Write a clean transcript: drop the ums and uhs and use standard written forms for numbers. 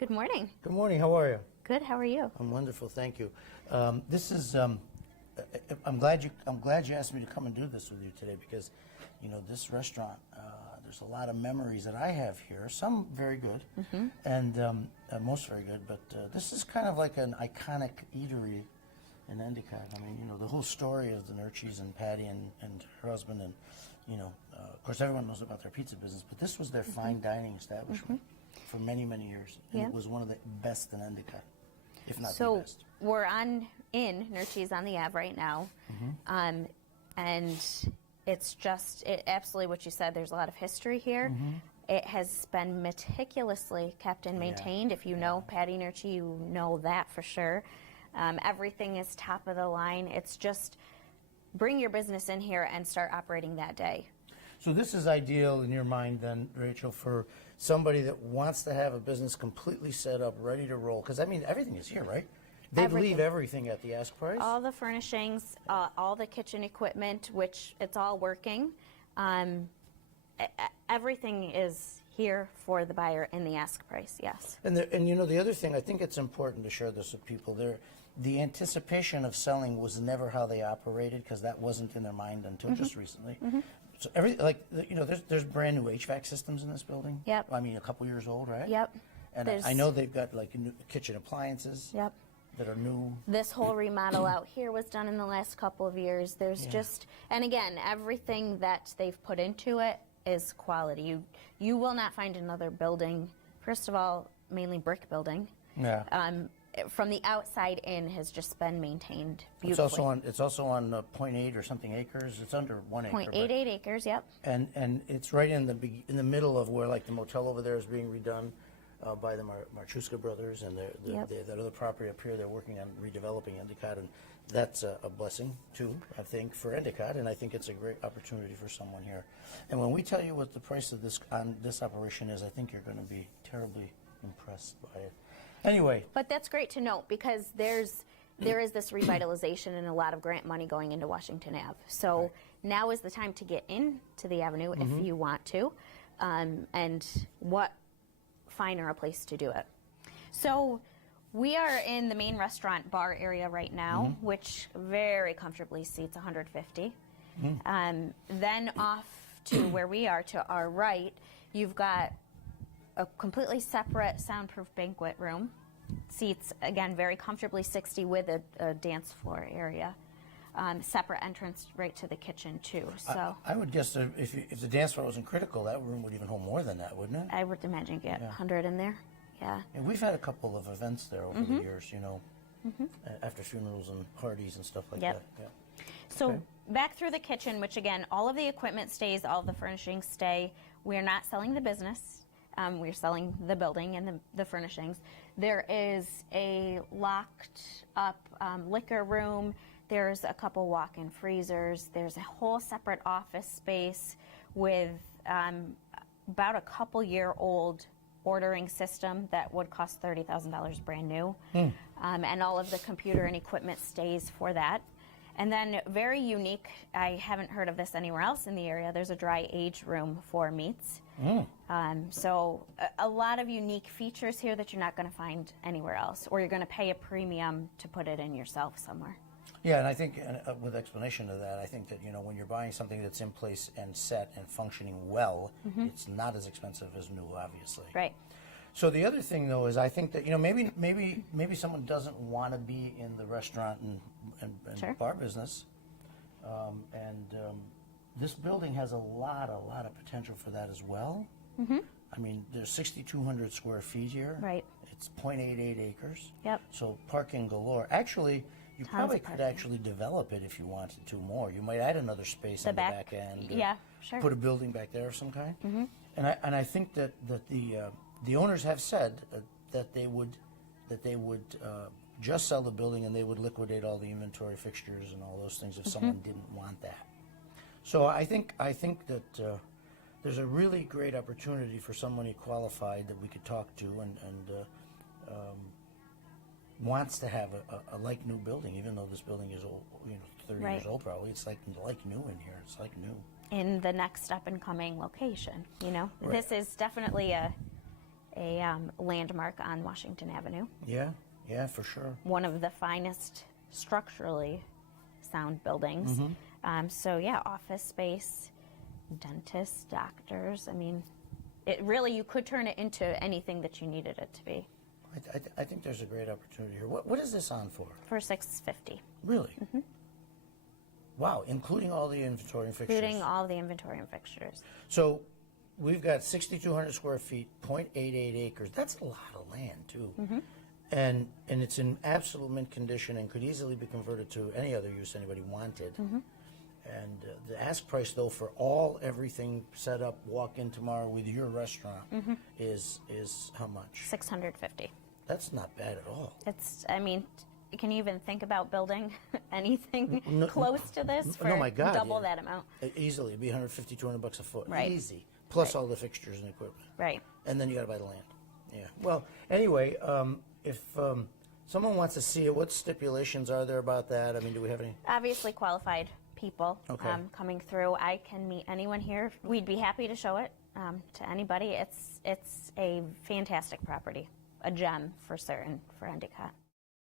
Good morning. Good morning. How are you? Good. How are you? I'm wonderful. Thank you. This is. I'm glad you asked me to come and do this with you today because, you know, this restaurant. There's a lot of memories that I have here. Some very good, and most very good. But this is kind of like an iconic eatery in Endicott. I mean, you know, the whole story of the Nurchis and Patty and her husband, and you know, of course, everyone knows about their pizza business. But this was their fine dining establishment for many, many years. And it was one of the best in Endicott, if not the best. So we're in Nurchis on the Ave right now, and it's just absolutely what you said. There's a lot of history here. It has been meticulously kept and maintained. If you know Patty Nurchi, you know that for sure. Everything is top of the line. It's just bring your business in here and start operating that day. So this is ideal in your mind then, Rachel, for somebody that wants to have a business completely set up, ready to roll. Because, I mean, everything is here, right? They leave everything at the ask price? All the furnishings, all the kitchen equipment, which it's all working. Everything is here for the buyer in the ask price, yes. And you know, the other thing, I think it's important to share this with people. The anticipation of selling was never how they operated because that wasn't in their mind until just recently. So you know, there's brand new HVAC systems in this building. Yep. I mean, a couple years old, right? Yep. And I know they've got like new kitchen appliances. Yep. That are new. This whole remodel out here was done in the last couple of years. There's just, and again, everything that they've put into it is quality. You will not find another building, first of all, mainly brick building. Yeah. From the outside in has just been maintained beautifully. It's also on 0.8 or something acres. It's under 1 acre. 0.88 acres, yep. And it's right in the middle of where like the motel over there is being redone by the Marchuska brothers, and that other property up here they're working on redeveloping Endicott, and that's a blessing too, I think, for Endicott, and I think it's a great opportunity for someone here. And when we tell you what the price of this operation is, I think you're going to be terribly impressed by it. Anyway. But that's great to note because there is this revitalization and a lot of grant money going into Washington Ave. So now is the time to get into the avenue if you want to. And what finer a place to do it. So we are in the main restaurant bar area right now, which very comfortably seats 150. Then off to where we are to our right, you've got a completely separate soundproof banquet room. Seats, again, very comfortably 60 with a dance floor area. Separate entrance right to the kitchen, too. So I would guess that if the dance floor wasn't critical, that room would even hold more than that, wouldn't it? I would imagine you get 100 in there. Yeah. And we've had a couple of events there over the years, you know, after funerals and parties and stuff like that. Yeah. So back through the kitchen, which, again, all of the equipment stays, all of the furnishings stay. We're not selling the business. We're selling the building and the furnishings. There is a locked up liquor room. There's a couple walk-in freezers. There's a whole separate office space with about a couple-year-old ordering system that would cost $30,000 brand new. And all of the computer and equipment stays for that. And then very unique, I haven't heard of this anywhere else in the area, there's a dry age room for meats. So a lot of unique features here that you're not going to find anywhere else, or you're going to pay a premium to put it in yourself somewhere. Yeah, and I think with explanation to that, I think that, you know, when you're buying something that's in place and set and functioning well, it's not as expensive as new, obviously. Right. So the other thing, though, is I think that, you know, maybe someone doesn't want to be in the restaurant and bar business, this building has a lot of potential for that as well. I mean, there's 6,200 square feet here. Right. It's 0.88 acres. Yep. So parking galore. Actually, you probably could actually develop it if you wanted to more. You might add another space in the back end. Yeah, sure. Put a building back there of some kind. And I think that the owners have said that they would just sell the building and they would liquidate all the inventory fixtures and all those things if someone didn't want that. So I think that there's a really great opportunity for somebody qualified that we could talk to and wants to have a like new building, even though this building is old, 30 years old probably. It's like new in here. It's like new. In the next up and coming location, This is definitely a a landmark on Washington Avenue. Yeah, yeah, for sure. One of the finest structurally sound buildings. So yeah, office space, dentists, doctors. I mean, it really, you could turn it into anything that you needed it to be. I think there's a great opportunity here. What is this on for? For $650. Really? Wow, including all the inventory and fixtures. Including all the inventory and fixtures. So we've got 6,200 square feet, 0.88 acres. That's a lot of land, too. And it's in absolute mint condition and could easily be converted to any other use anybody wanted. And the ask price, though, for everything set up, walk in tomorrow with your restaurant is how much? $650. That's not bad at all. It's, I mean, can you even think about building anything close to this for No, my God, double yeah. that amount? Easily, it'd be 150, 200 bucks a foot. Right. Easy. Plus all the fixtures and equipment. Right. And then you got to buy the land. Yeah. Well, anyway, if someone wants to see it, what stipulations are there about that? I mean, do we have any? Obviously qualified people Okay. coming through. I can meet anyone here. We'd be happy to show it to anybody. It's a fantastic property, a gem for certain for Endicott.